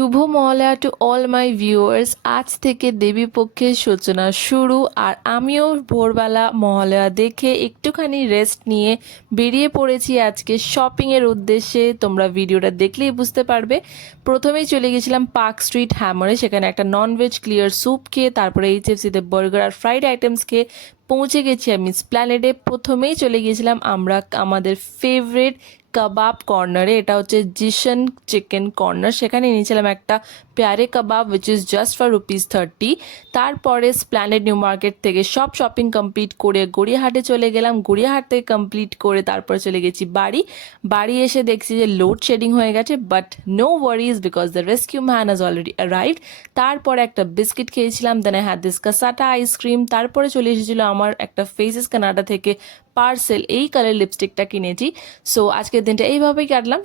Shubho Mahalaya to all my viewers. আজ থেকে দেবীপক্ষের সূচনা শুরু, আর আমিও ভোরবেলা মহালয়া দেখে একটুখানি রেস্ট নিয়ে বেরিয়ে পড়েছি আজকে শপিংয়ের উদ্দেশ্যে। তোমরা ভিডিওটা দেখলেই বুঝতে পারবে। প্রথমেই চলে গেছিলাম পার্ক স্ট্রিট হ্যামারে, সেখানে একটা ননভেজ ক্লিয়ার স্যুপ খেয়ে তারপরে এইচএফসিতে বার্গার আর ফ্রাইড আইটেমস খেয়ে পৌঁছে গেছি আমি স্প্ল্যানেডে। প্রথমেই চলে গিয়েছিলাম আমরা আমাদের ফেভারিট কাবাব কর্নারে, এটা হচ্ছে জিশন চিকেন কর্নার। সেখানে নিয়েছিলাম একটা প্যারে কাবাব উইচ ইজ জাস্ট ফর ₹30। তারপরে স্প্ল্যানেড নিউ মার্কেট থেকে সব শপিং কমপ্লিট করে গড়িয়াহাটে চলে গেলাম। গড়িয়াহাট থেকে কমপ্লিট করে তারপরে চলে গেছি বাড়ি এসে দেখছি যে লোড শেডিং হয়ে গেছে, but no worries because the rescue man has already arrived. তারপরে একটা বিস্কিট খেয়েছিলাম, then I had this cassata ice cream. তারপরে চলে এসেছিলো আমার একটা ফেসেস কানাডা থেকে পার্সেল, এই কালার লিপস্টিকটা কিনেছি। সো আজকের দিনটা এইভাবেই কাটলাম।